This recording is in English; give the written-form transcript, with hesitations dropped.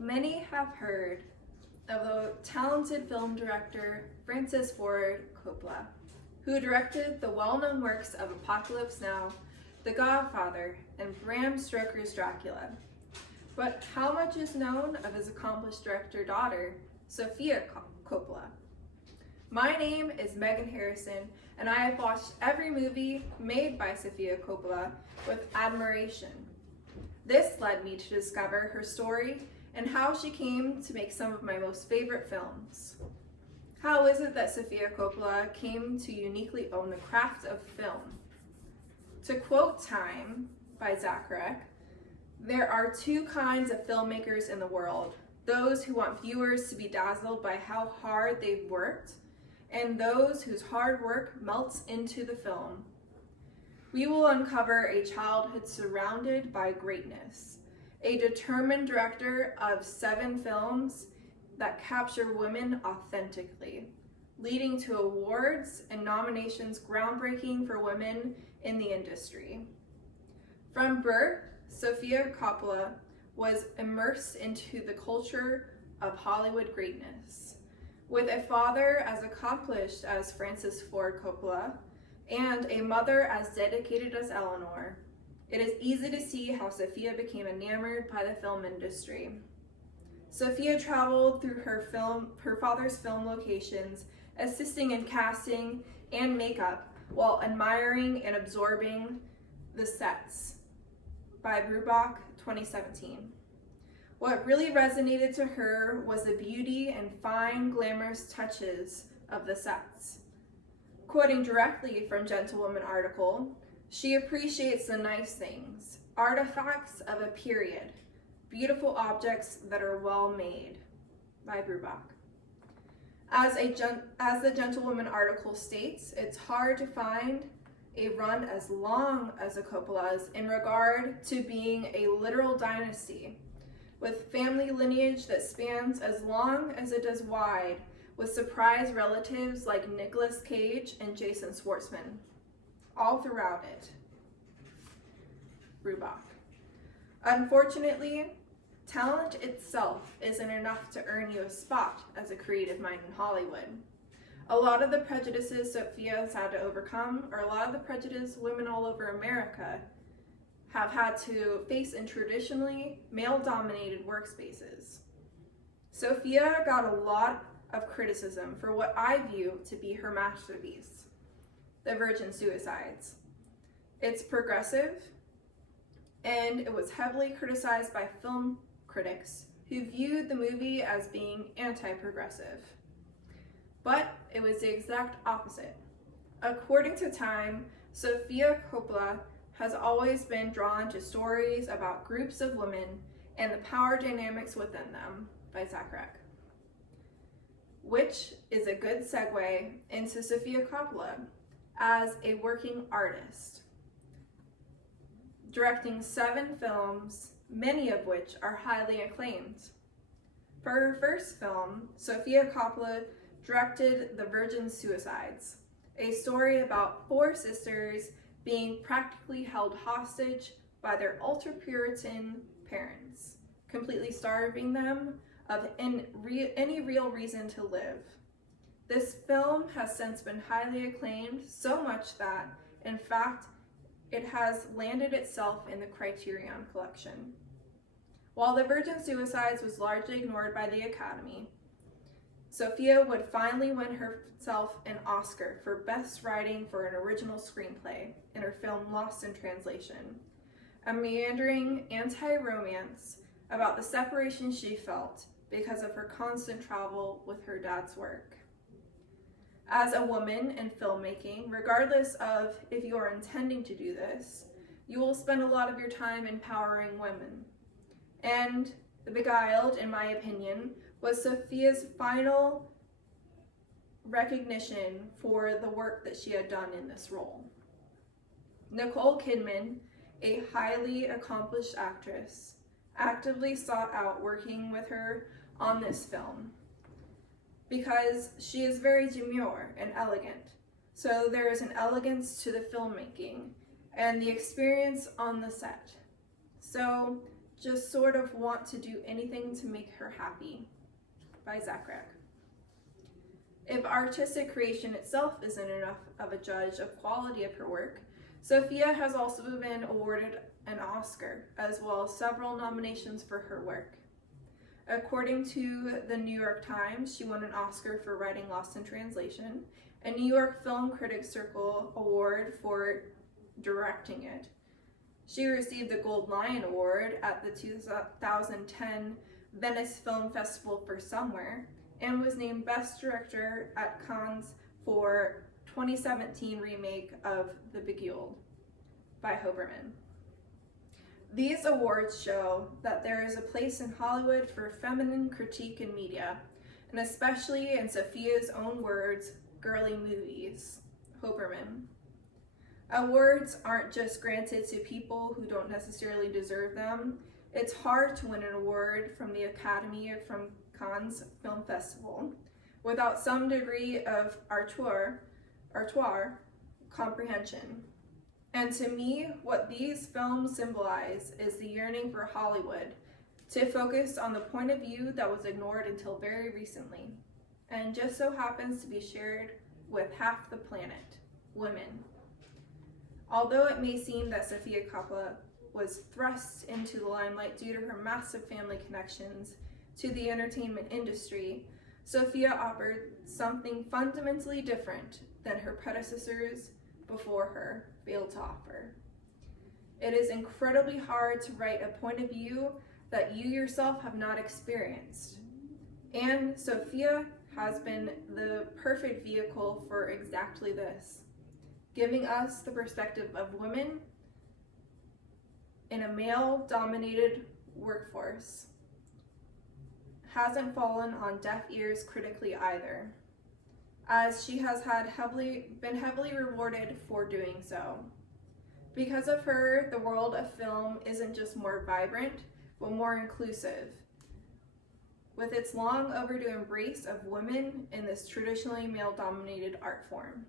Many have heard of the talented film director Francis Ford Coppola, who directed the well-known works of Apocalypse Now, The Godfather, and Bram Stoker's Dracula. But how much is known of his accomplished director daughter, Sofia Coppola? My name is Megan Harrison, and I have watched every movie made by Sofia Coppola with admiration. This led me to discover her story and how she came to make some of my most favorite films. How is it that Sofia Coppola came to uniquely own the craft of film? To quote Time by Zacharek, there are two kinds of filmmakers in the world: those who want viewers to be dazzled by how hard they've worked, and those whose hard work melts into the film. We will uncover a childhood surrounded by greatness, a determined director of 7 films that capture women authentically, leading to awards and nominations groundbreaking for women in the industry. From birth, Sofia Coppola was immersed into the culture of Hollywood greatness. With a father as accomplished as Francis Ford Coppola and a mother as dedicated as Eleanor, it is easy to see how Sofia became enamored by the film industry. Sofia traveled through her father's film locations, assisting in casting and makeup while admiring and absorbing the sets by Bruback 2017. What really resonated to her was the beauty and fine, glamorous touches of the sets. Quoting directly from Gentlewoman article, she appreciates the nice things, artifacts of a period, beautiful objects that are well made, by Bruback. As the Gentlewoman article states, it's hard to find a run as long as the Coppola's in regard to being a literal dynasty, with family lineage that spans as long as it does wide, with surprise relatives like Nicolas Cage and Jason Schwartzman all throughout it. Bruback. Unfortunately, talent itself isn't enough to earn you a spot as a creative mind in Hollywood. A lot of the prejudices Sofia has had to overcome, or a lot of the prejudice women all over America have had to face in traditionally male-dominated workspaces. Sofia got a lot of criticism for what I view to be her masterpiece, The Virgin Suicides. It's progressive, and it was heavily criticized by film critics who viewed the movie as being anti-progressive. But it was the exact opposite. According to Time, Sofia Coppola has always been drawn to stories about groups of women and the power dynamics within them, by Zacharek. Which is a good segue into Sofia Coppola as a working artist, directing 7 films, many of which are highly acclaimed. For her first film, Sofia Coppola directed The Virgin Suicides, a story about 4 sisters being practically held hostage by their ultra-Puritan parents, completely starving them of any real reason to live. This film has since been highly acclaimed, so much that, in fact, it has landed itself in the Criterion Collection. While The Virgin Suicides was largely ignored by the Academy, Sofia would finally win herself an Oscar for Best Writing for an Original Screenplay in her film Lost in Translation, a meandering anti-romance about the separation she felt because of her constant travel with her dad's work. As a woman in filmmaking, regardless of if you are intending to do this, you will spend a lot of your time empowering women. And The Beguiled, in my opinion, was Sofia's final recognition for the work that she had done in this role. Nicole Kidman, a highly accomplished actress, actively sought out working with her on this film because she is very demure and elegant. So there is an elegance to the filmmaking and the experience on the set. So just sort of want to do anything to make her happy, by Zachrach. If artistic creation itself isn't enough of a judge of quality of her work, Sophia has also been awarded an Oscar, as well as several nominations for her work. According to the New York Times, she won an Oscar for writing Lost in Translation, a New York Film Critics Circle Award for directing it. She received the Gold Lion Award at the 2010 Venice Film Festival for Somewhere, and was named Best Director at Cannes for 2017 remake of The Beguiled by Hoberman. These awards show that there is a place in Hollywood for feminine critique in media, and especially in Sophia's own words, girly movies, Hoberman. Awards aren't just granted to people who don't necessarily deserve them. It's hard to win an award from the Academy or from Cannes Film Festival without some degree of artois comprehension. And to me, what these films symbolize is the yearning for Hollywood to focus on the point of view that was ignored until very recently, and just so happens to be shared with half the planet, women. Although it may seem that Sofia Coppola was thrust into the limelight due to her massive family connections to the entertainment industry, Sophia offered something fundamentally different than her predecessors before her failed to offer. It is incredibly hard to write a point of view that you yourself have not experienced. And Sophia has been the perfect vehicle for exactly this, giving us the perspective of women in a male-dominated workforce. Hasn't fallen on deaf ears critically either, as she has been heavily rewarded for doing so. Because of her, the world of film isn't just more vibrant, but more inclusive, with its long overdue embrace of women in this traditionally male-dominated art form.